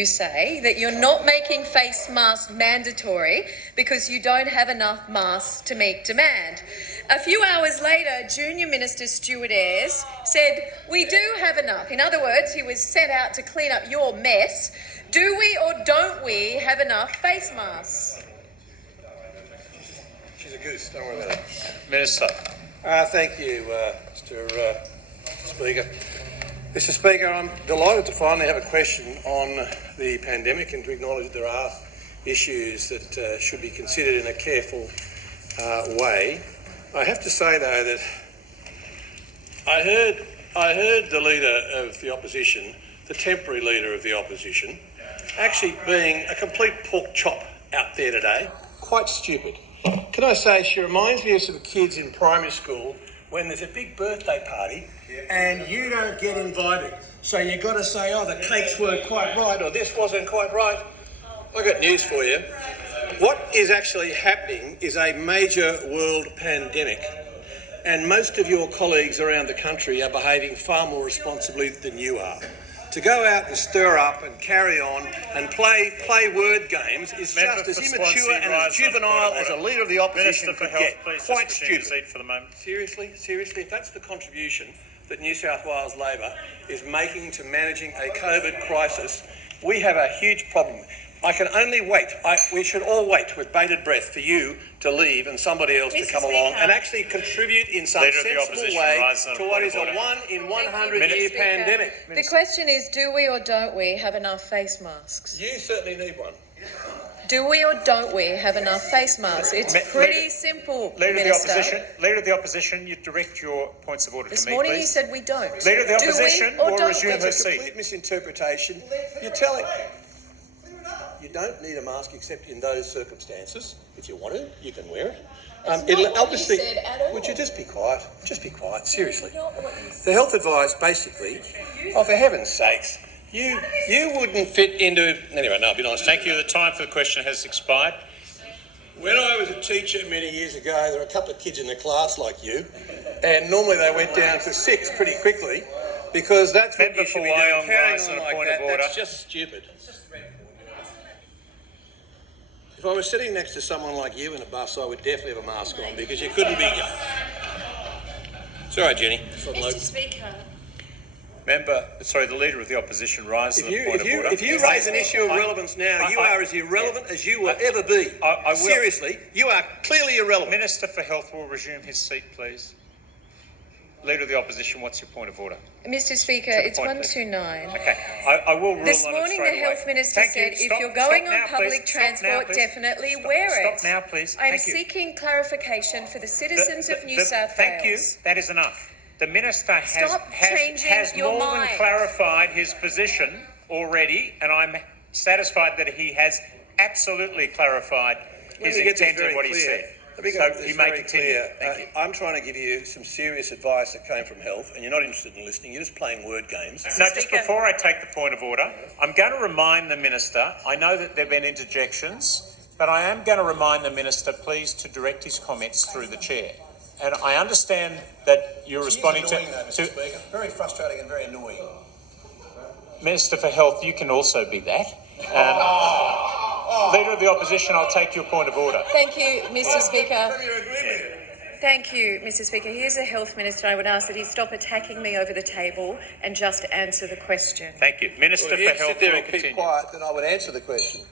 You say that you're not making face masks mandatory because you don't have enough masks to meet demand. A few hours later, Junior Minister Stuart Ayres said, we do have enough. In other words, he was sent out to clean up your mess. Do we or don't we have enough face masks? She's a goose, don't worry about it. Minister. Thank you, Mr Speaker. Mr Speaker, I'm delighted to finally have a question on the pandemic and to acknowledge that there are issues that should be considered in a careful way. I have to say, though, that I heard the leader of the opposition, the temporary leader of the opposition, actually being a complete pork chop out there today. Quite stupid. Can I say, she reminds me of some kids in primary school when there's a big birthday party and you don't get invited. So you've got to say, oh, the cakes weren't quite right or this wasn't quite right. I've got news for you. What is actually happening is a major world pandemic, and most of your colleagues around the country are behaving far more responsibly than you are. To go out and stir up and carry on and play word games is just as immature and as juvenile as a leader of the opposition could get. Quite stupid. For the moment. Seriously, if that's the contribution that New South Wales Labor is making to managing a COVID crisis, we have a huge problem. I can only wait. We should all wait with bated breath for you to leave and somebody else to come along and actually contribute in some sensible way to what is a 1 in 100 year pandemic. The question is, do we or don't we have enough face masks? You certainly need one. Do we or don't we have enough face masks? It's pretty simple, Minister. Leader of the Opposition, you direct your points of order to me, please. This morning you said we don't. Leader of the Opposition will resume her seat. That's a complete misinterpretation. You're telling... You don't need a mask except in those circumstances. If you want to, you can wear it. It'll obviously. Would you just be quiet? Just be quiet. Seriously. The health advice, basically. Oh, for heaven's sakes, you wouldn't fit into. Anyway, no, I'll be nice. Thank you. The time for the question has expired. When I was a teacher many years ago, there were a couple of kids in the class like you, and normally they went down to 6 pretty quickly because that's what you should be doing. Carrying on like that, that's just stupid. If I was sitting next to someone like you in a bus, I would definitely have a mask on because you couldn't be... Sorry, Jenny. Mr Speaker. The Leader of the Opposition rises the point of order. If you raise an issue of relevance now, you are as irrelevant as you will ever be. Seriously, you are clearly irrelevant. Minister for Health will resume his seat, please. Leader of the Opposition, what's your point of order? Mr Speaker, it's 129. Okay, I will rule this on morning it straight the Health Minister said if you're going on public transport, definitely wear it. Stop now, please. I'm seeking clarification for the citizens of New South Wales. Thank you. That is enough. The Minister has your more mind. than clarified his position already, and I'm satisfied that he has absolutely clarified his intent and what he said. So you may continue. Thank you. I'm trying to give you some serious advice that came from Health, and you're not interested in listening. You're just playing word games. No, just before I take the point of order, I'm going to remind the Minister, I know that there have been interjections, but I am going to remind the Minister, please, to direct his comments through the Chair. And I understand that you're responding to... Mr. Speaker. Very frustrating and very annoying. Minister for Health, you can also be that. Leader of the Opposition, I'll take your point of order. Thank you, Mr Speaker. Thank you, Mr Speaker. Here's a Health Minister. I would ask that he stop attacking me over the table and just answer the question. Thank you. Minister for Health, sit there and keep quiet, then I would answer the question.